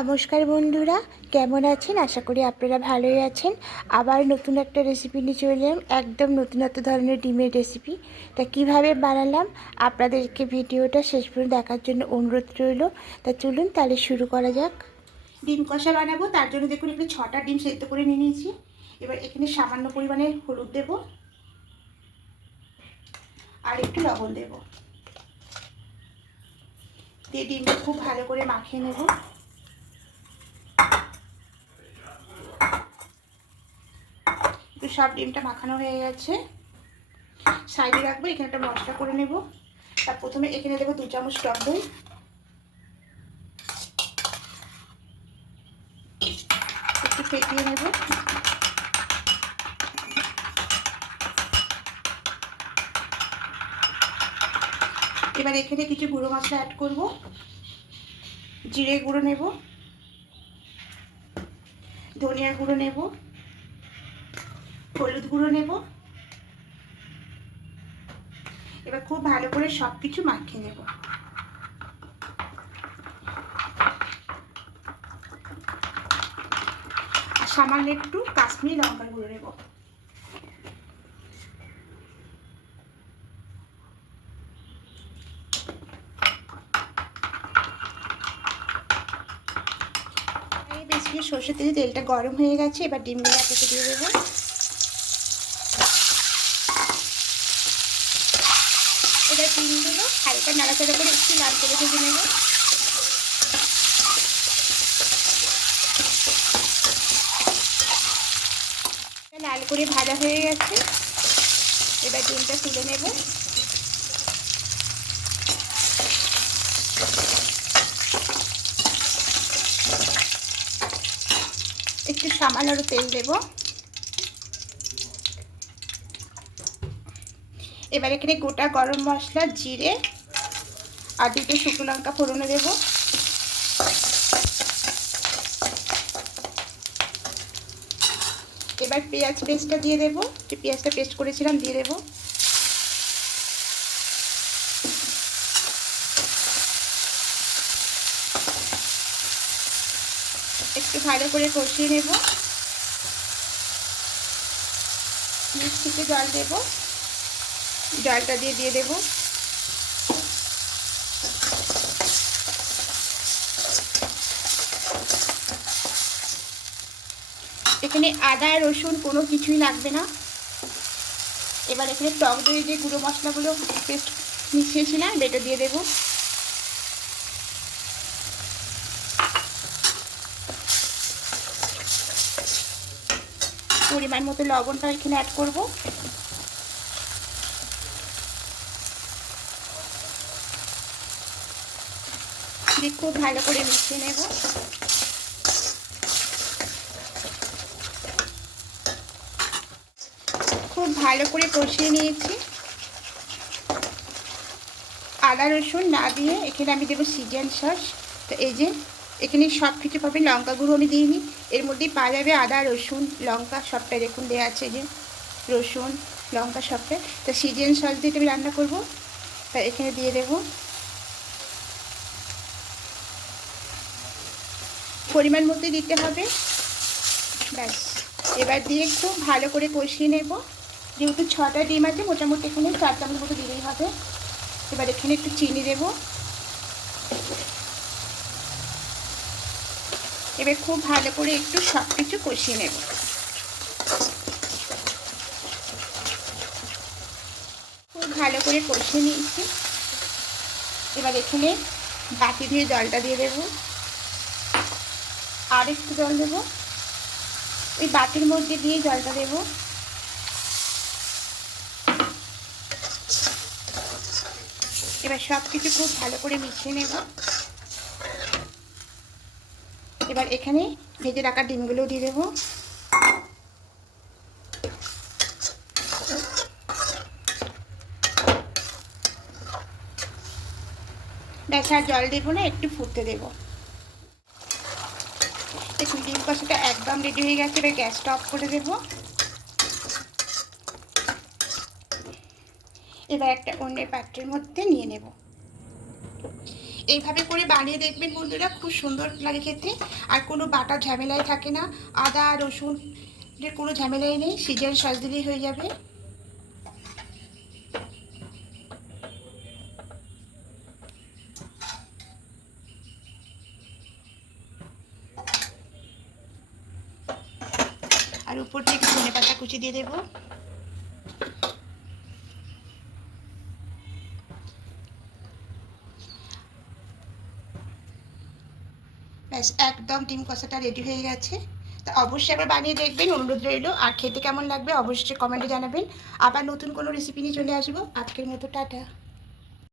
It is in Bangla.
নমস্কার বন্ধুরা, কেমন আছেন? আশা করি আপনারা ভালোই আছেন। আবার নতুন একটা রেসিপি নিয়ে চলে এলাম, একদম নতুনত্ব ধরনের ডিমের রেসিপি তা কীভাবে বানালাম? আপনাদেরকে ভিডিওটা শেষ পর্যন্ত দেখার জন্য অনুরোধ রইল। তা চলুন তাহলে শুরু করা যাক। ডিম কষা বানাবো, তার জন্য দেখুন এখানে ছটা ডিম সেদ্ধ করে নিয়ে নিয়েছি। এবার এখানে সামান্য পরিমাণে হলুদ দেব। আর একটু লবণ দেব। দিয়ে ডিমটা খুব ভালো করে মাখিয়ে নেব। একটু সব ডিমটা মাখানো হয়ে গেছে। সাইডে রাখব, এখানে একটা মশলা করে নেব। তার প্রথমে এখানে দেবো দু চামচ টক দই। একটু ফেটিয়ে নেব। এবার এখানে কিছু গুঁড়ো মশলা অ্যাড করব। জিরে গুঁড়ো নেব। ধনিয়া গুঁড়ো নেব। হলুদ গুঁড়ো নেব। এবার খুব ভালো করে সব কিছু মাখিয়ে নেব। আর সামান্য একটু কাশ্মীরি লঙ্কার গুঁড়ো নেব। সর্ষের তেলে তেলটা গরম হয়ে গেছে, এবার ডিমগুলো একে দিয়ে দেবো। এবার ডিমগুলো হালকা নাড়াচাড়া করে একটু লাল করে ভেজে নেব। লাল করে ভাজা হয়ে গেছে। এবার ডিমটা তুলে নেব। একটু সামান্য তেল দেব। এবার এখানে গোটা গরম মশলা, জিরে আর দুটো শুকনো লঙ্কা ফোড়নে দেব। এবার পেঁয়াজ পেস্টটা দিয়ে দেব। যে পেঁয়াজটা পেস্ট করেছিলাম দিয়ে দেব। একটু ভালো করে কষিয়ে নেব। মিষ্টিতে জল দেব। জলটা দিয়ে দিয়ে দেব। এখানে আদা, রসুন কোনো কিছুই লাগবে না। এবার এখানে টক দই যে গুঁড়ো মশলাগুলো পেস্ট মিশিয়েছিলাম, এটা দিয়ে দেবো। পরিমাণ মতো লবণটা এখানে অ্যাড করব। দিয়ে খুব ভালো করে মিশিয়ে নেব। খুব ভালো করে কষিয়ে নিয়েছি। আদা, রসুন না দিয়ে এখানে আমি দেবো সিজন সস তো এই যে, এখানে সব কিছু পাবে, লঙ্কা গুঁড়ো আমি দিইনি। এর মধ্যেই পাওয়া যাবে আদা, রসুন, লঙ্কা সবটা দেখুন দেওয়া আছে যে, রসুন, লঙ্কা সবটা। তো সিজন সস দিয়ে আমি রান্না করব। তা এখানে দিয়ে দেব। পরিমাণ মতো দিতে হবে। ব্যাস, এবার দিয়ে একটু ভালো করে কষিয়ে নেব। যেহেতু ছটা ডিম আছে, মোটামুটি এখানে চার চামচ মতো দিলেই হবে। এবার এখানে একটু চিনি দেবো। এবার খুব ভালো করে একটু সব কিছু কষিয়ে নেব। খুব ভালো করে কষিয়ে নিয়েছি। এবার এখানে বাটি দিয়ে জলটা দিয়ে দেব। আর একটু জল দেব। ওই বাটির মধ্যে দিয়ে জলটা দেব। এবার সব কিছু খুব ভালো করে মিশিয়ে নেব। এবার এখানে ভেজে রাখা ডিমগুলো দিয়ে দেবো। ব্যাস, আর জল দেবো না, একটু ফুটতে দেবো। ডিম কষাটা একদম রেডি হয়ে গেছে। এবার গ্যাসটা অফ করে দেবো। এবার একটা অন্যের পাত্রের মধ্যে নিয়ে নেব। এইভাবে করে বানিয়ে দেখবেন বন্ধুরা, খুব সুন্দর লাগে খেতে। আর কোনো বাটা ঝামেলাই থাকে না। আদা রসুন কোনো ঝামেলাই নেই। সিজন সস দিলেই হয়ে যাবে। উপর থেকে ধনে পাতা কুচি দিয়ে দেবো। ব্যাস, একদম ডিম কষাটা রেডি হয়ে গেছে। তা অবশ্যই একবার বানিয়ে দেখবেন, অনুরোধ রইল। আর খেতে কেমন লাগবে অবশ্যই কমেন্টে জানাবেন। আবার নতুন কোনো রেসিপি নিয়ে চলে আসব। আজকের মতো, টাটা।